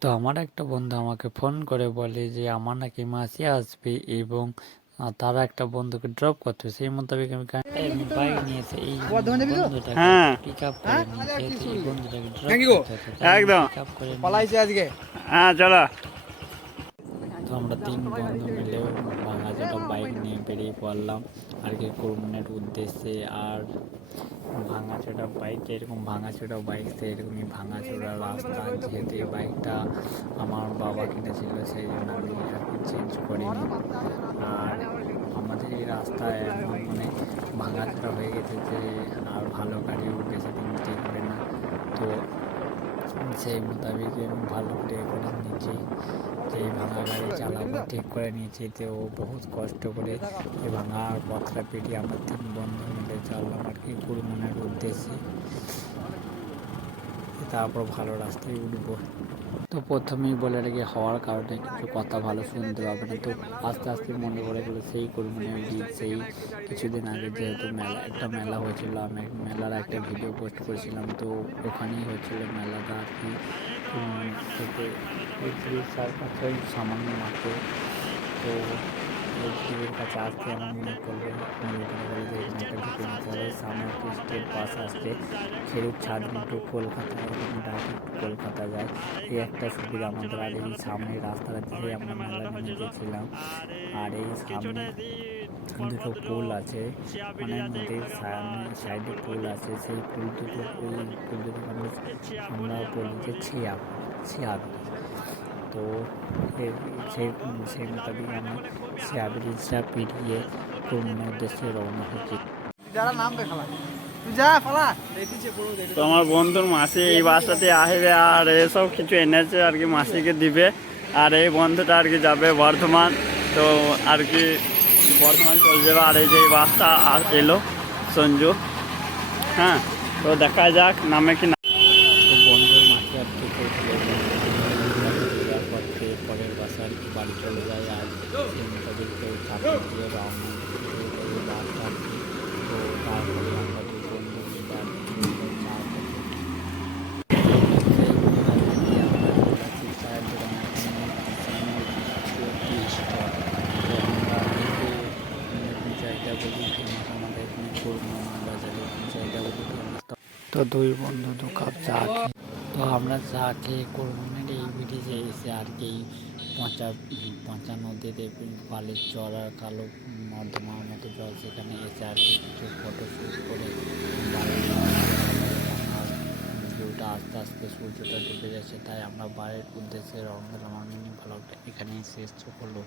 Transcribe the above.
তো আমার একটা বন্ধু আমাকে ফোন করে বলে যে আমার নাকি মাসি আসবে এবং তার একটা বন্ধুকে ড্রপ করতে হবে। সেই মোতাবেক আমি বাইক নিয়েছে। এই বন্ধুটাকে হ্যাঁ। পিক আপ করে নিয়েছে এই বন্ধুটাকে ড্রপ করতে একদম। পিক আপ করে আজকে। হ্যাঁ চলো। তো আমরা তিন বন্ধু মিলে ভাঙা ভাঙাচোটা বাইক নিয়ে বেরিয়ে পড়লাম। আর কি কুরবানের উদ্দেশ্যে আর ভাঙাচোটা বাইক এরকম ভাঙাচোটা বাইক এরকমই ভাঙাচোরা রাস্তা যেহেতু এই বাইকটা আমার বাবা কিনেছিল, সেই জন্য আমি কি চেঞ্জ করিনি। আর আমাদের এই রাস্তায় এমন মানে ভাঙাচোরা হয়ে গেছে যে আর ভালো গাড়ি বেশি দিন না। তো সেই মোতাবেক আমি ভালো করে করে নিয়েছি। যে ভাঙা গাড়ি চালাবো, ঠিক করে নিয়েছি। তো ও বহুত কষ্ট করে এই ভাঙা পথটা পেরিয়ে আমার তিন বন্ধু মিলে চাললাম আর কি কুড়মনের উদ্দেশ্যে। তারপর ভালো রাস্তায় উঠবো। তো প্রথমেই বলে রাখি, হওয়ার কারণে কিছু কথা ভালো শুনতে পাবে না। তো আস্তে আস্তে মনে করে গেলো, সেই কুড়মনের গীত সেই কিছুদিন আগে যেহেতু মেলা, একটা মেলা হয়েছিল, আমি মেলার একটা ভিডিও পোস্ট করেছিলাম। তো ওখানেই হয়েছিল মেলাটা আর কি। থেকে সামান্য মাত্র। তো টিভির কাছে আসতে আমার মনে করল ভিডিওটা করে একটা ঢুকে নিতে হবে সামনে স্টেট বাস আসবে খেরুক ছাদ টু কলকাতা ডাইরেক্ট কলকাতা যায় এই একটা সুবিধা আমাদের আর এই সামনে রাস্তাটা দিয়ে আমরা মেলা নেমে গেছিলাম আর এই সামনে দুটো পুল আছে মানে নদীর সাইডে পুল আছে সেই পুল দুটো পুল দুটো আমরা বলি যে ছিয়া ছিয়া তো সেই সেই মোতাবেক আমরা ছিয়া ব্রিজটা পেরিয়ে পূর্ণের উদ্দেশ্যে রওনা হচ্ছি যারা নাম দেখালা। তুই যা পালা। দেখিছে পুরো দেখে তো আমার বন্ধুর মাসি এই বাসটাতে আসবে আর এসব কিছু এনেছে আর কি মাসিকে দিবে। আর এই বন্ধুটা আর কি যাবে বর্ধমান। তো আর কি বর্ধমান চলে যাবে। আর এই যে এই বাসটা আর এলো সঞ্জু। হ্যাঁ তো দেখা যাক নামে কি না তো বন্ধুর মাঠে আর কি যাওয়ার পর থেকে পরের বাসা আর কি বাড়ি চলে যায় আর সেই মোতাবেক তো চাকরি দিয়ে রওনা দিয়ে করে বাসটা আর কি তো তারপরে আমরা দুই বন্ধু মিলে আর কি চা খেতে। সেই মোতাবেক আমরা চলে আসি চায়ের দোকানে এখন টি স্টল তো আমরা তো দুই বন্ধু দু কাপ চা খেয়ে তো আমরা চা খেয়ে করবনের এই ব্রিটিশে এসে আর কি পঁচা পচা নদীতে বালির চর আর কালো নর্দমার মতো জল সেখানে এসে আর কি কিছু ফটো শ্যুট করে ভিউটা আস্তে আস্তে সূর্যটা ডুবে যাচ্ছে। তাই আমরা বাইরের উদ্দেশ্যে রওনা দিলাম। আমি ভালো এখানেই শেষ হলো